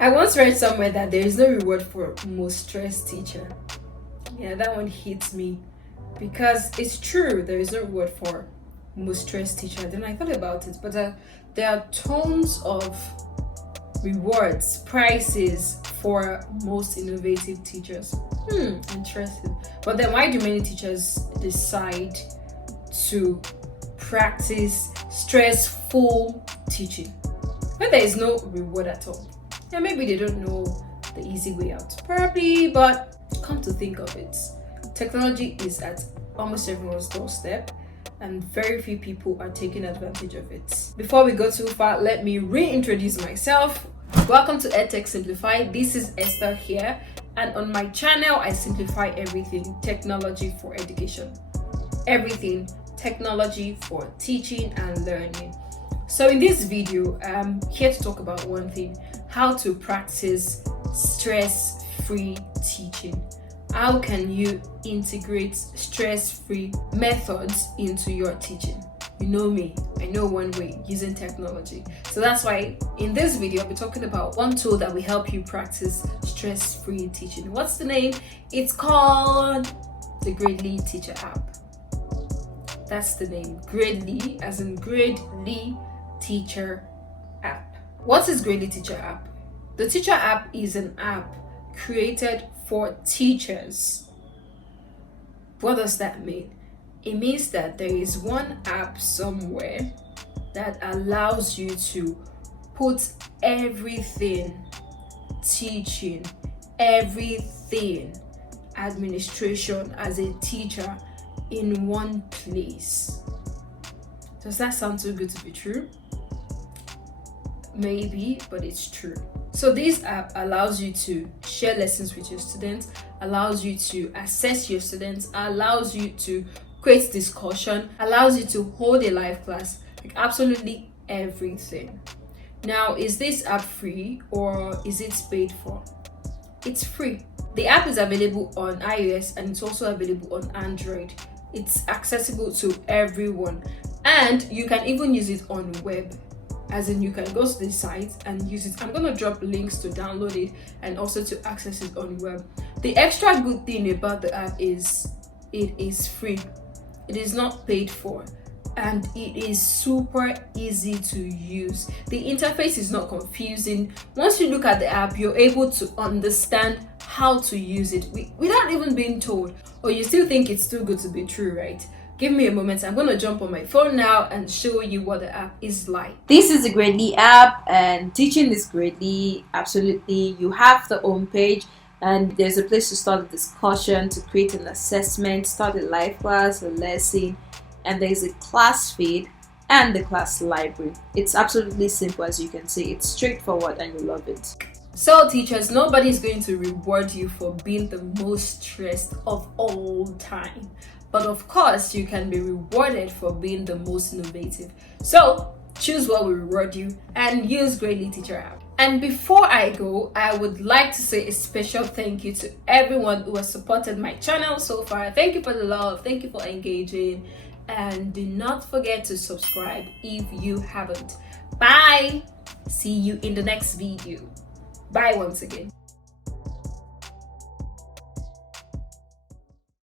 I once read somewhere that there is no reward for most stressed teacher. Yeah, that one hits me because it's true. There is no reward for most stressed teacher. Then I thought about it, but there are tons of rewards, prizes for most innovative teachers. Interesting. But then why do many teachers decide to practice stressful teaching when there is no reward at all? Yeah, maybe they don't know the easy way out. Probably, but come to think of it, technology is at almost everyone's doorstep and very few people are taking advantage of it. Before we go too far, let me reintroduce myself. Welcome to Edtech Simplified. This is Esther here, and on my channel I simplify everything technology for education. Everything technology for teaching and learning. So in this video, I'm here to talk about one thing: how to practice stress-free teaching. How can you integrate stress-free methods into your teaching? You know me, I know one way: using technology. So that's why in this video I'll be talking about one tool that will help you practice stress-free teaching. What's the name? It's called the Gradely Teacher app. That's the name, Gradely, as in Gradely Teacher app. What is Gradely Teacher app? The Teacher app is an app created for teachers. What does that mean? It means that there is one app somewhere that allows you to put everything teaching, everything administration as a teacher in one place. Does that sound too good to be true? Maybe, but it's true. So this app allows you to share lessons with your students, allows you to assess your students, allows you to create discussion, allows you to hold a live class, like absolutely everything. Now, is this app free or is it paid for? It's free. The app is available on iOS and it's also available on Android. It's accessible to everyone, and you can even use it on web. As in, you can go to the site and use it. I'm going to drop links to download it and also to access it on web. The extra good thing about the app is it is free. It is not paid for, and it is super easy to use. The interface is not confusing. Once you look at the app, you're able to understand how to use it without even being told. Or you still think it's too good to be true, right? Give me a moment. I'm going to jump on my phone now and show you what the app is like. This is the Gradely app, and teaching is Gradely. Absolutely. You have the home page, and there's a place to start a discussion, to create an assessment, start a live class, a lesson, and there's a class feed and the class library. It's absolutely simple, as you can see. It's straightforward and you love it. So teachers, nobody's going to reward you for being the most stressed of all time. But of course, you can be rewarded for being the most innovative. So choose what will reward you and use Gradely Teacher app. And before I go, I would like to say a special thank you to everyone who has supported my channel so far. Thank you for the love. Thank you for engaging. And do not forget to subscribe if you haven't. Bye. See you in the next video. Bye once again.